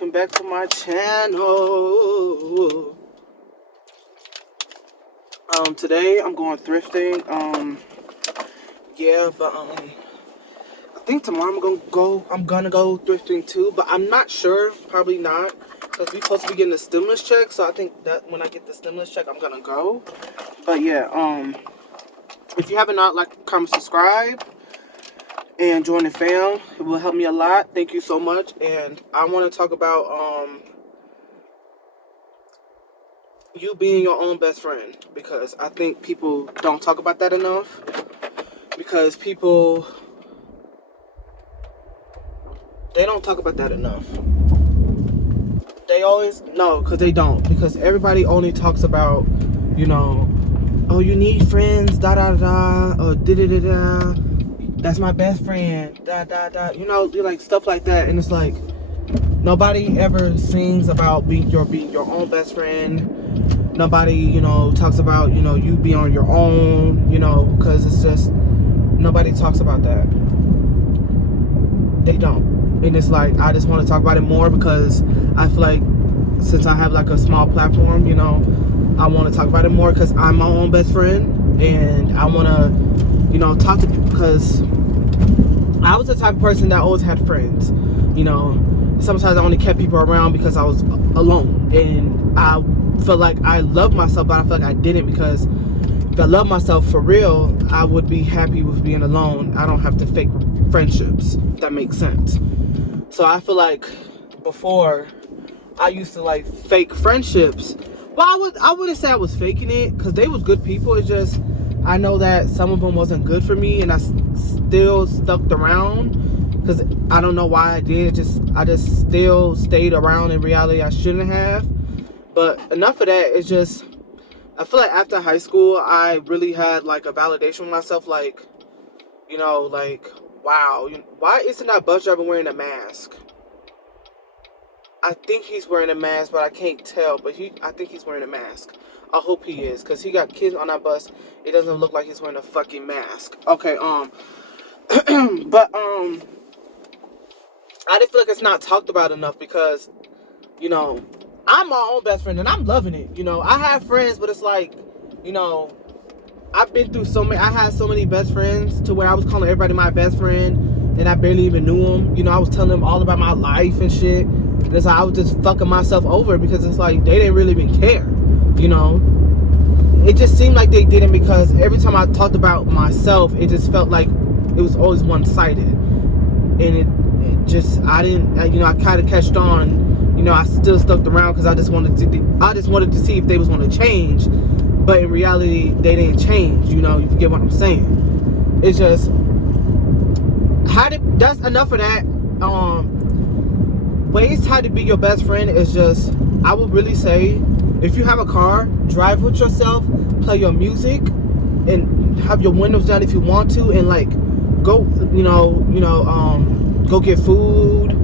welcome back to my channel. Today I'm going thrifting. I think tomorrow I'm gonna go thrifting too, but I'm not sure. Probably not, because we're supposed to be getting the stimulus check. So I think that when I get the stimulus check, I'm gonna go. But yeah, if you haven't like, comment, subscribe, and join the fam, it will help me a lot. Thank you so much. And I want to talk about you being your own best friend, because I think people don't talk about that enough. Because they don't talk about that enough. They always, no, because they don't. Because everybody only talks about, oh, you need friends, da da da, or da da da da. That's my best friend, da da da. Like stuff like that. And it's like, nobody ever sings about being your own best friend. Nobody, talks about, you be on your own, because it's just, nobody talks about that. They don't. And it's like, I just want to talk about it more, because I feel like since I have like a small platform, I want to talk about it more, because I'm my own best friend. And I want to, talk to people, because I was the type of person that always had friends. Sometimes I only kept people around because I was alone. And I felt like I loved myself, but I felt like I didn't, because if I love myself for real, I would be happy with being alone. I don't have to fake friendships, if that makes sense. So I feel like before, I used to like fake friendships. Well, I wouldn't say I was faking it, because they was good people. It's just, I know that some of them wasn't good for me, and I still stuck around, because I don't know why I did. I just still stayed around. In reality, I shouldn't have. But enough of that. It's just, I feel like after high school, I really had like a validation with myself, like, like, wow, why isn't that bus driver wearing a mask? I think he's wearing a mask, but I can't tell. But I think he's wearing a mask. I hope he is, because he got kids on that bus. It doesn't look like he's wearing a fucking mask. Okay, but I just feel like it's not talked about enough, because, I'm my own best friend, and I'm loving it. I have friends, but it's like, I've been through I had so many best friends to where I was calling everybody my best friend, and I barely even knew them. I was telling them all about my life and shit. And it's like I was just fucking myself over, because it's like they didn't really even care. It just seemed like they didn't, because every time I talked about myself, it just felt like it was always one-sided. And it just, I didn't, I kind of catched on. I still stuck around, because I just wanted to see if they was going to change. But in reality, they didn't change. You get what I'm saying. It's just, that's enough of that. Ways how to be your best friend is just, I would really say, if you have a car, drive with yourself, play your music, and have your windows down if you want to, and like go, go get food,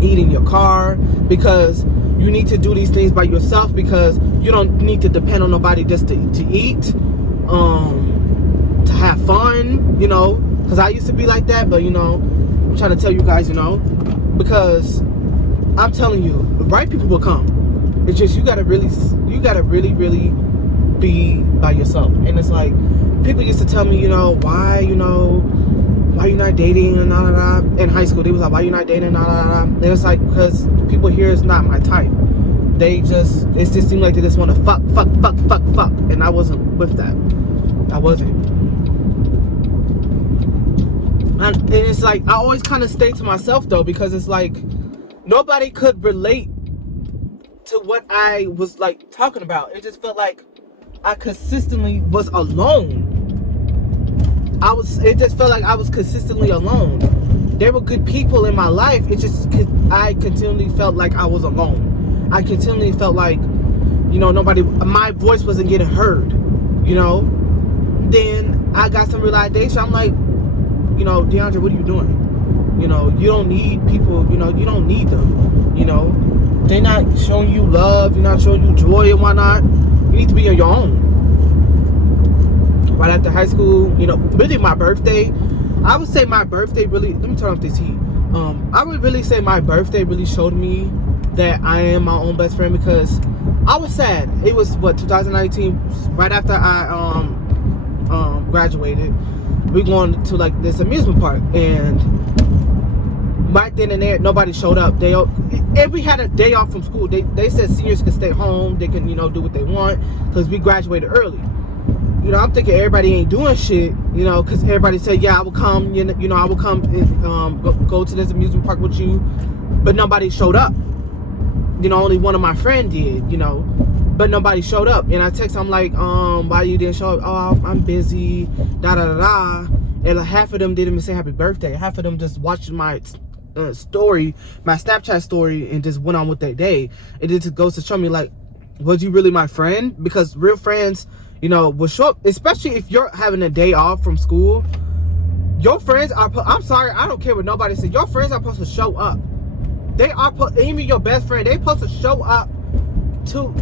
eat in your car, because you need to do these things by yourself, because you don't need to depend on nobody just to eat, to have fun, because I used to be like that. But I'm trying to tell you guys, because I'm telling you, the right people will come. It's just, you gotta really be by yourself. And it's like, people used to tell me, why you not dating, and in high school they was like, why you not dating, and it's like, because people here is not my type. It just seemed like they just want to fuck, and I wasn't with that. I wasn't. And it's like, I always kind of stay to myself though, because it's like, nobody could relate to what I was like talking about. It just felt like I consistently was alone. It just felt like I was consistently alone. There were good people in my life. I continually felt like I was alone. I continually felt like, my voice wasn't getting heard, Then I got some realization. I'm like, DeAndre, what are you doing? You don't need people, you don't need them, They're not showing you love, they're not showing you joy and whatnot. You need to be on your own. Right after high school, really my birthday, I would say my birthday really, let me turn off this heat. I would really say my birthday really showed me that I am my own best friend, because I was sad. It was 2019, right after I graduated. We going to like this amusement park, and right then and there, nobody showed up. And we had a day off from school. They said seniors could stay home. They can, do what they want, because we graduated early. I'm thinking everybody ain't doing shit, because everybody said, yeah, I will come, I will come and go to this amusement park with you. But nobody showed up. Only one of my friends did, but nobody showed up. And I text, I'm like, why you didn't show up? Oh, I'm busy, da-da-da-da. And like, half of them didn't even say happy birthday. Half of them just watched my story, my Snapchat story, and just went on with their day. It just goes to show me, like, was you really my friend? Because real friends, will show up, especially if you're having a day off from school. Your friends are, I'm sorry, I don't care what nobody says. Your friends are supposed to show up. They are, even your best friend, they supposed to show up to,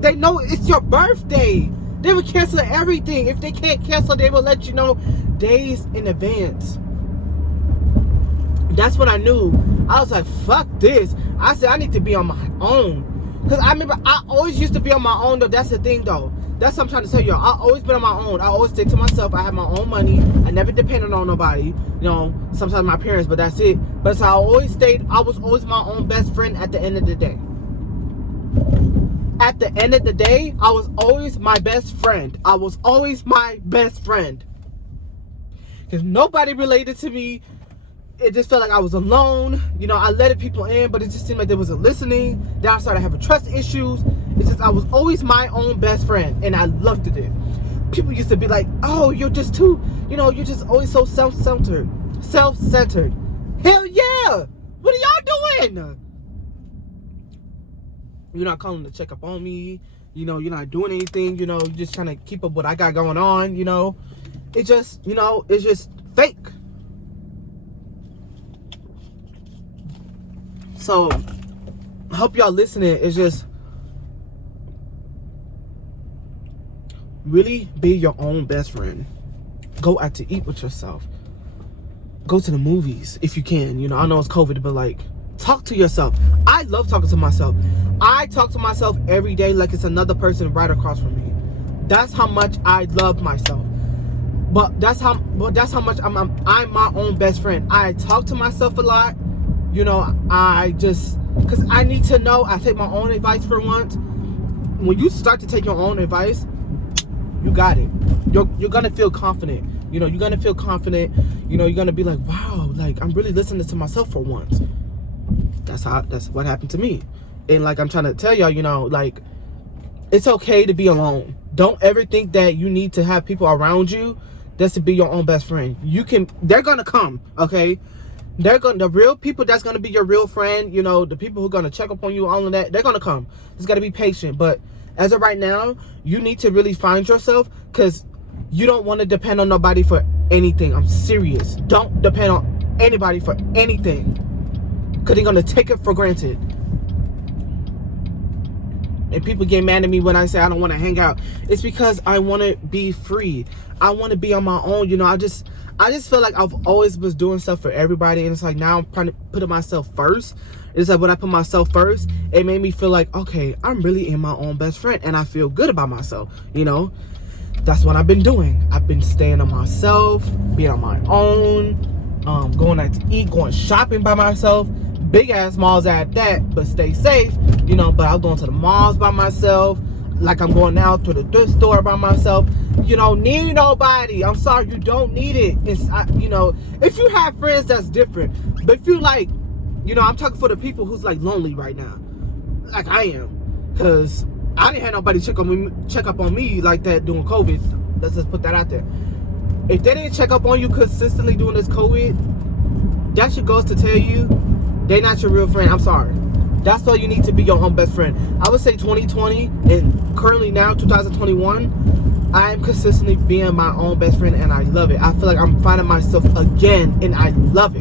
they know it's your birthday. They will cancel everything. If they can't cancel, they will let you know days in advance. That's when I knew. I was like, fuck this. I said, I need to be on my own. Because I remember, I always used to be on my own, though. That's the thing, though. That's what I'm trying to tell y'all. I always been on my own. I always stick to myself. I have my own money. I never depended on nobody. Sometimes my parents, but that's it. But so I always stayed. I was always my own best friend at the end of the day. At the end of the day, I was always my best friend. I was always my best friend. Because nobody related to me. It just felt like I was alone. I let people in, but it just seemed like they wasn't listening. Then I started having trust issues. It's just, I was always my own best friend, and I loved it. People used to be like, oh, you're just too, you're just always so self-centered. Self-centered. Hell yeah! What are y'all doing? You're not calling to check up on me. You're not doing anything. You're just trying to keep up what I got going on. It just, it's just fake. So, I hope y'all listening. It's just, really be your own best friend. Go out to eat with yourself. Go to the movies if you can. I know it's COVID, but like, talk to yourself. I love talking to myself. I talk to myself every day like it's another person right across from me. That's how much I love myself. But that's how much I'm my own best friend. I talk to myself a lot. I just, because I need to know. I take my own advice for once. When you start to take your own advice, you got it. You're gonna feel confident. You're gonna feel confident. You're gonna be like, wow, like I'm really listening to myself for once. That's what happened to me. And like I'm trying to tell y'all, like, it's okay to be alone. Don't ever think that you need to have people around you that's to be your own best friend. They're gonna come, okay? The real people that's gonna be your real friend, the people who are gonna check up on you, all of that, they're gonna come. Just gotta be patient. But as of right now, you need to really find yourself, because you don't want to depend on nobody for anything. I'm serious. Don't depend on anybody for anything, because they're gonna take it for granted. And people get mad at me when I say I don't want to hang out. It's because I want to be free. I want to be on my own. I just feel like I've always was doing stuff for everybody, and it's like now I'm trying to put myself first. It's like when I put myself first, it made me feel like, okay, I'm really in my own best friend, and I feel good about myself. That's what I've been doing. I've been staying on myself, being on my own, going out to eat, going shopping by myself. Big ass malls at that, but stay safe. But I'm going to the malls by myself. Like I'm going out to the thrift store by myself. You don't need nobody. I'm sorry, you don't need it. If you have friends, that's different. But if you like, I'm talking for the people who's like lonely right now, like I am, because I didn't have nobody check up on me like that during COVID. Let's just put that out there. If they didn't check up on you consistently during this COVID, that shit goes to tell you they're not your real friend. I'm sorry. That's why you need to be your own best friend. I would say 2020 and currently now 2021, I am consistently being my own best friend, and I love it. I feel like I'm finding myself again, and I love it.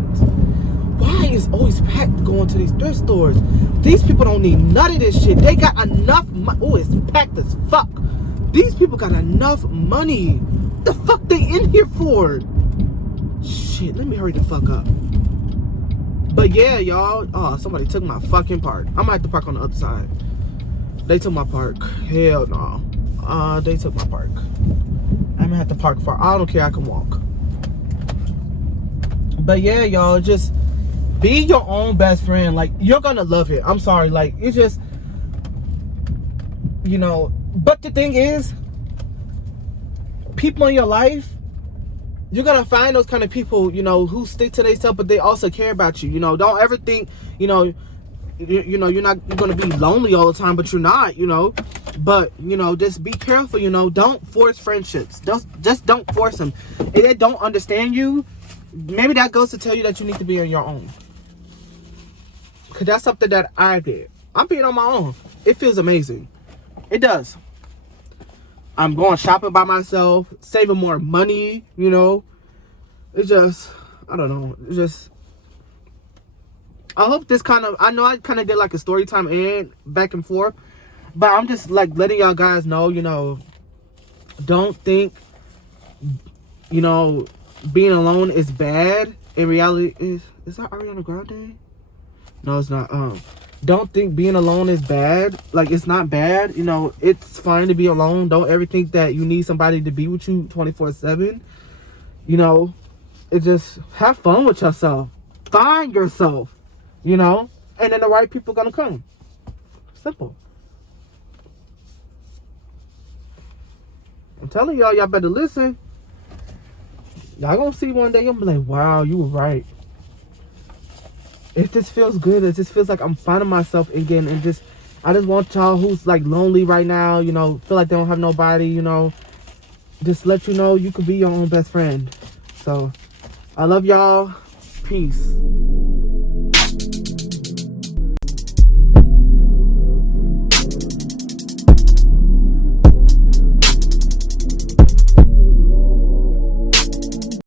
Why is it always packed going to these thrift stores? These people don't need none of this shit. They got enough money. Oh, it's packed as fuck. These people got enough money. What the fuck they in here for? Shit, let me hurry the fuck up. But yeah, y'all. Oh, somebody took my fucking park. I might have to park on the other side. They took my park. Hell no. They took my park. I'm gonna have to park far. I don't care. I can walk. But yeah, y'all, just be your own best friend. Like, you're gonna love it. I'm sorry. Like, it's just, you know. But the thing is, people in your life, you're gonna find those kind of people, you know, who stick to themselves, but they also care about you. You know, don't ever think, you know, you're gonna be lonely all the time, but you're not, you know. But, you know, just be careful, you know. Don't force friendships. Just don't force them. If they don't understand you, maybe that goes to tell you that you need to be on your own. Because that's something that I did. I'm being on my own. It feels amazing. It does. I'm going shopping by myself, saving more money, you know. It's just, I don't know. It's just, I hope this kind of, I know I kind of did like a story time and back and forth. But I'm just like letting y'all guys know, you know, don't think, you know, being alone is bad. In reality, is that Ariana Grande? No, it's not. Don't think being alone is bad. Like, it's not bad. You know, it's fine to be alone. Don't ever think that you need somebody to be with you 24/7. You know, it just have fun with yourself. Find yourself, you know, and then the right people gonna come. Simple. I'm telling y'all, y'all better listen. Y'all gonna see one day, you'll be like, wow, you were right. If this feels good, it just feels like I'm finding myself again, and just, I just want y'all who's like lonely right now, you know, feel like they don't have nobody, you know, just let you know you could be your own best friend. So, I love y'all. Peace.